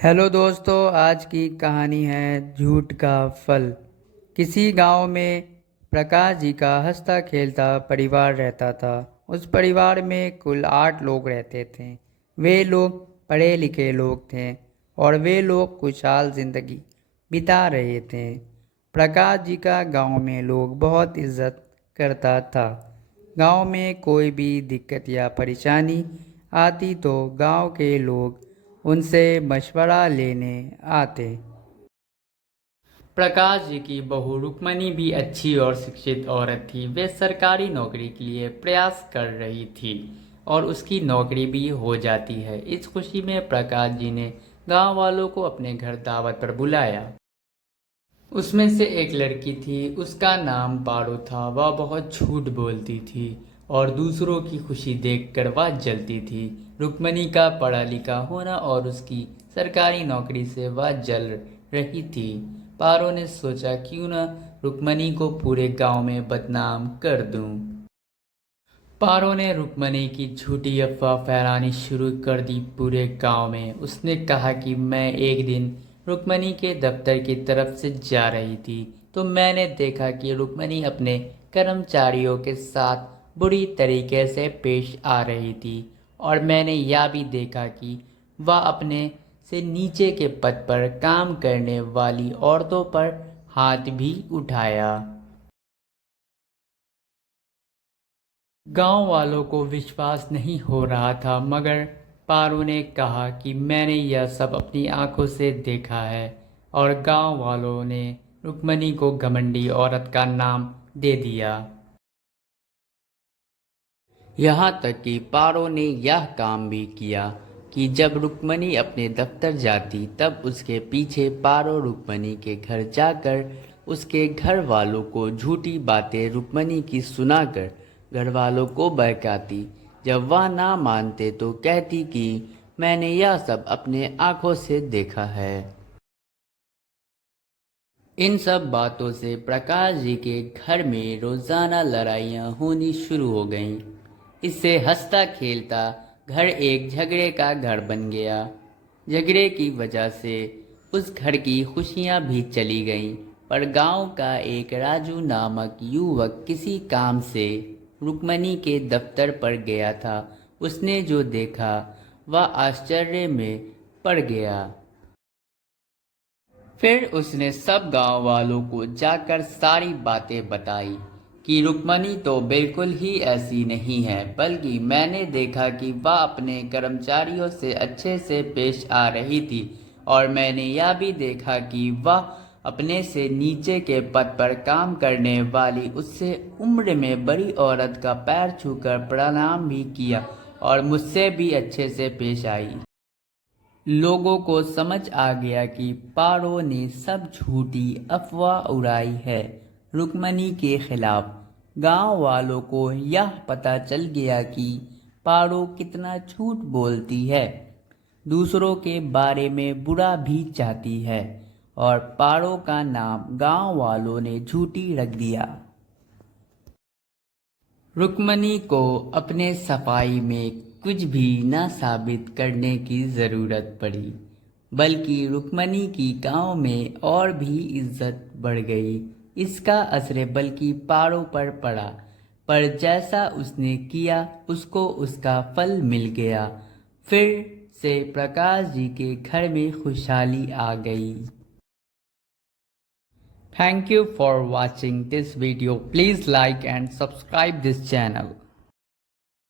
Hello दोस्तों, आज की कहानी है झूठ का फल। किसी गांव में प्रकाश जी का हंसता खेलता परिवार रहता था। उस परिवार में कुल 8 लोग रहते थे। वे लोग पढ़े लिखे लोग थे और वे लोग खुशहाल जिंदगी बिता रहे थे। प्रकाश जी का गांव में लोग बहुत इज्जत करता था। गांव में कोई भी दिक्कत या परेशानी आती तो गांव के लोग उनसे मशवरा लेने आते। प्रकाश जी की बहू रुक्मणी भी अच्छी और शिक्षित औरत थी। वे सरकारी नौकरी के लिए प्रयास कर रही थी और उसकी नौकरी भी हो जाती है। इस खुशी में प्रकाश जी ने गांव वालों को अपने घर दावत पर बुलाया। उसमें से एक लड़की थी, उसका नाम पारो था। वह बहुत झूठ बोलती थी और दूसरों की खुशी देखकर वह जलती थी। रुक्मणी का पढ़ा लिखा होना और उसकी सरकारी नौकरी से वह जल रही थी। पारो ने सोचा, क्यों न रुक्मणी को पूरे गांव में बदनाम कर दूं। पारो ने रुक्मणी की झूठी अफवाह फैलानी शुरू कर दी पूरे गांव में। उसने कहा कि मैं एक दिन रुक्मणी के दफ्तर की तरफ से जा रही थी तो मैंने देखा कि रुक्मणी अपने कर्मचारियों के साथ बुरी तरीके से पेश आ रही थी और मैंने यह भी देखा कि वह अपने से नीचे के पद पर काम करने वाली औरतों पर हाथ भी उठाया। गांव वालों को विश्वास नहीं हो रहा था, मगर पारू ने कहा कि मैंने यह सब अपनी आंखों से देखा है। और गांव वालों ने रुक्मणी को घमंडी औरत का नाम दे दिया। यहाँ तक कि पारो ने यह काम भी किया कि जब रुक्मणी अपने दफ्तर जाती तब उसके पीछे पारो रुक्मणी के घर जाकर उसके घर वालों को झूठी बातें रुक्मणी की सुनाकर घर वालों को बहकाती। जब वह ना मानते तो कहती कि मैंने यह सब अपने आंखों से देखा है। इन सब बातों से प्रकाश जी के घर में रोजाना लड़ाइयाँ होनी शुरू हो गईं। इससे हंसता खेलता घर एक झगड़े का घर बन गया। झगड़े की वजह से उस घर की खुशियाँ भी चली गईं। पर गांव का एक राजू नामक युवक किसी काम से रुक्मणी के दफ्तर पर गया था। उसने जो देखा वह आश्चर्य में पड़ गया। फिर उसने सब गांव वालों को जाकर सारी बातें बताई कि रुक्मणी तो बिल्कुल ही ऐसी नहीं है, बल्कि मैंने देखा कि वह अपने कर्मचारियों से अच्छे से पेश आ रही थी और मैंने यह भी देखा कि वह अपने से नीचे के पद पर काम करने वाली उससे उम्र में बड़ी औरत का पैर छूकर प्रणाम भी किया और मुझसे भी अच्छे से पेश आई। लोगों को समझ आ गया कि पारो ने सब झूठी अफवाह उड़ाई है रुक्मणी के खिलाफ। गांव वालों को यह पता चल गया कि पारो कितना झूठ बोलती है, दूसरों के बारे में बुरा भी चाहती है और पारो का नाम गांव वालों ने झूठी रख दिया। रुक्मणी को अपने सफाई में कुछ भी न साबित करने की जरूरत पड़ी, बल्कि रुक्मणी की गांव में और भी इज्जत बढ़ गई। इसका असर बल्कि पारो पर पड़ा, पर जैसा उसने किया उसको उसका फल मिल गया। फिर से प्रकाश जी के घर में खुशहाली आ गई। Thank you for watching this video. Please like and subscribe this channel.